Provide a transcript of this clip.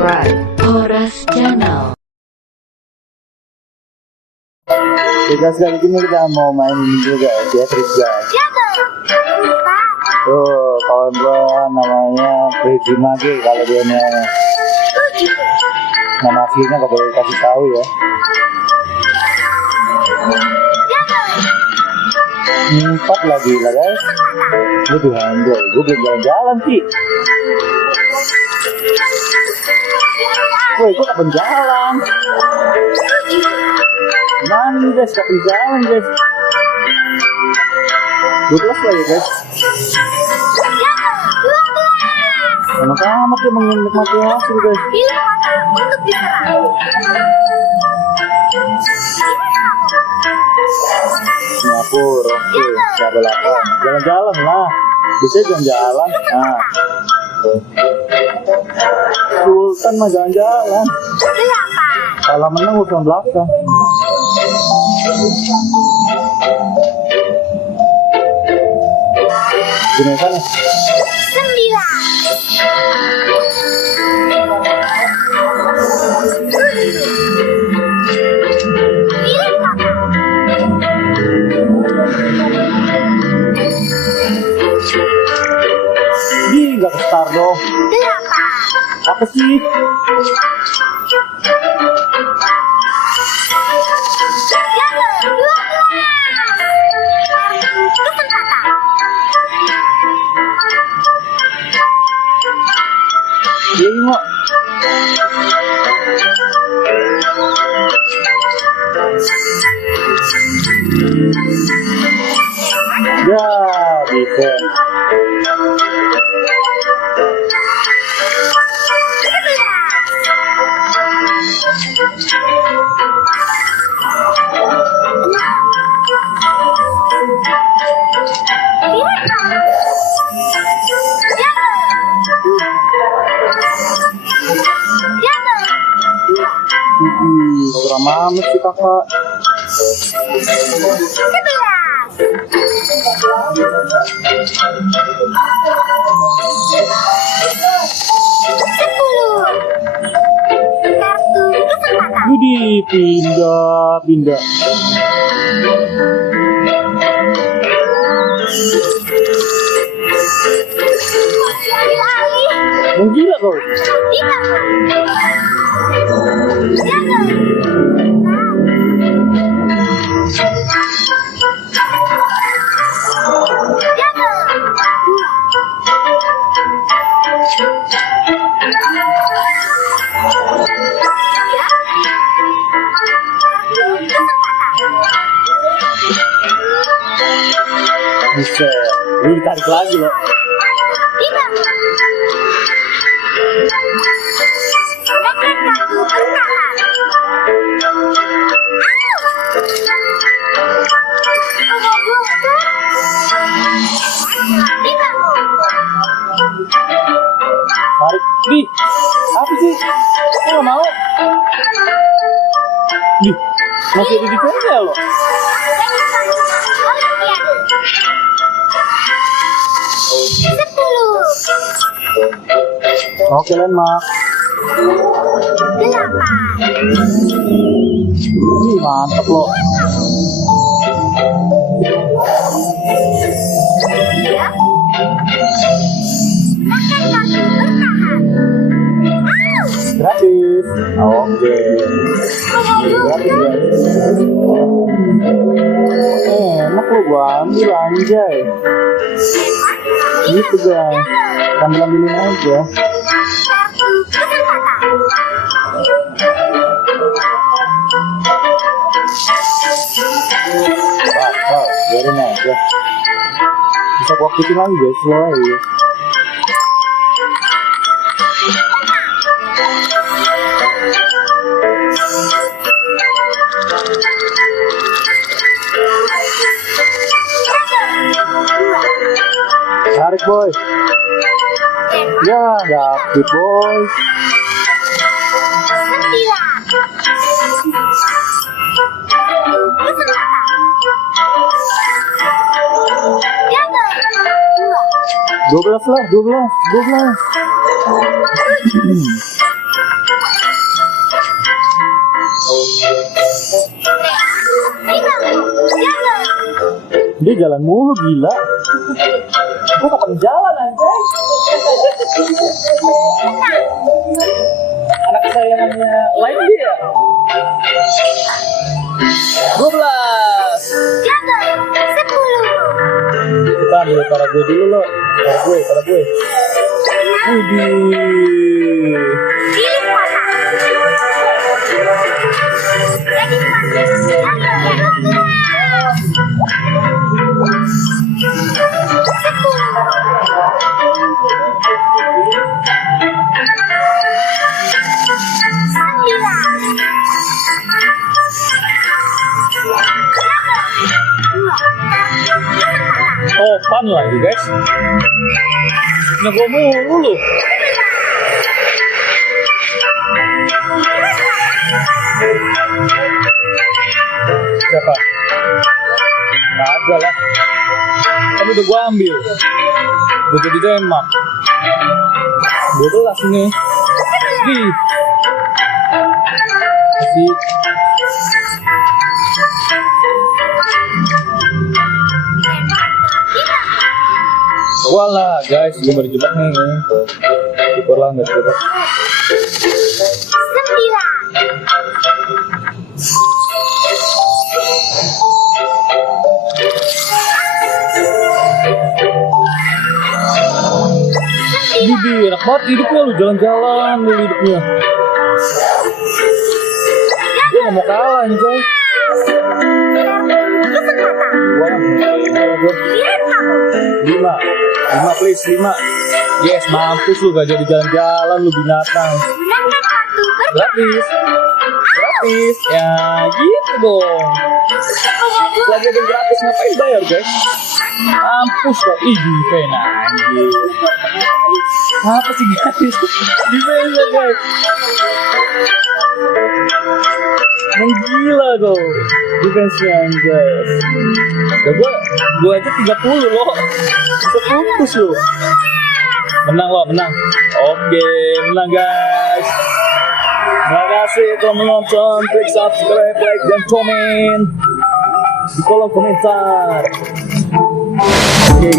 subscribe Horas Channel. Oke guys, kali ini kita mau main ini juga ya, Tetris guys. Tuh, kawan gua namanya Crazy Mage, kalau dia nama aslinya gak boleh kasih tahu ya. Empat lagi lah guys. Waduh anjay, gue belum jalan-jalan sih. Woi, gue kapan jalan? Mana guys, kapan jalan guys? 12 lagi guys. Amat-amat dia menikmati hasil guys. Singapura, oke, gak ada 8. Jalan-jalan lah, bisa jalan-jalan. Nah, Sultan mah jalan-jalan. Kalau menang urusan belakang. Gini kan ya? 9. Ih, gak kestar dong. Apa sih? Lima. Ya, bisa. Kurang amat sih kakak. 10. Jadi pindah. Menggila kau. Bisa, ini ditarik lagi loh. Tarik, nih, apa sih? Kok nggak mau? Nih, masih ada di aja loh. Oke, Lenmak. 8. Ih, mantap loh. Gratis. Oke. Gratis guys. Enak lo, gua ambil anjay. Gitu guys. Ambilin aja. Biarin aja. Bisa gua aktifin lagi guys, slow aja. Tarik boy. Ya, nggak aktif boy. 12 lah, 12. Dia jalan mulu gila. Gua kapan jalan anjay? Anak kesayangannya lain dia. 12. Kita ambil para gue dulu lo. Para gue. Widih. Oh, pan lagi guys. Nego mulu lu. Siapa? Kagak lah. Kan udah gua ambil. Udah jadi Denmark. 12 ini. Ih. Masih. Walah guys, gue berjebak nih. Syukurlah nggak terjebak. 9. Widih, enak banget hidupnya lu, jalan-jalan lu hidupnya. Gue gak mau kalah anjay. Wah, 5 please, 5. Yes, mampus lu gak jadi jalan-jalan lu binatang. Gratis. Ya gitu dong. Lagi ada gratis ngapain bayar guys? Mampus kok. Ih, defense anjir. Apa sih gratis? Defense lah guys. Menggila tuh defense-nya anjay. Ya gua aja 30 loh. Bisa putus loh. Menang. Oke, menang guys. Terima kasih telah menonton. Klik subscribe, like, dan komen di kolom komentar. Oke.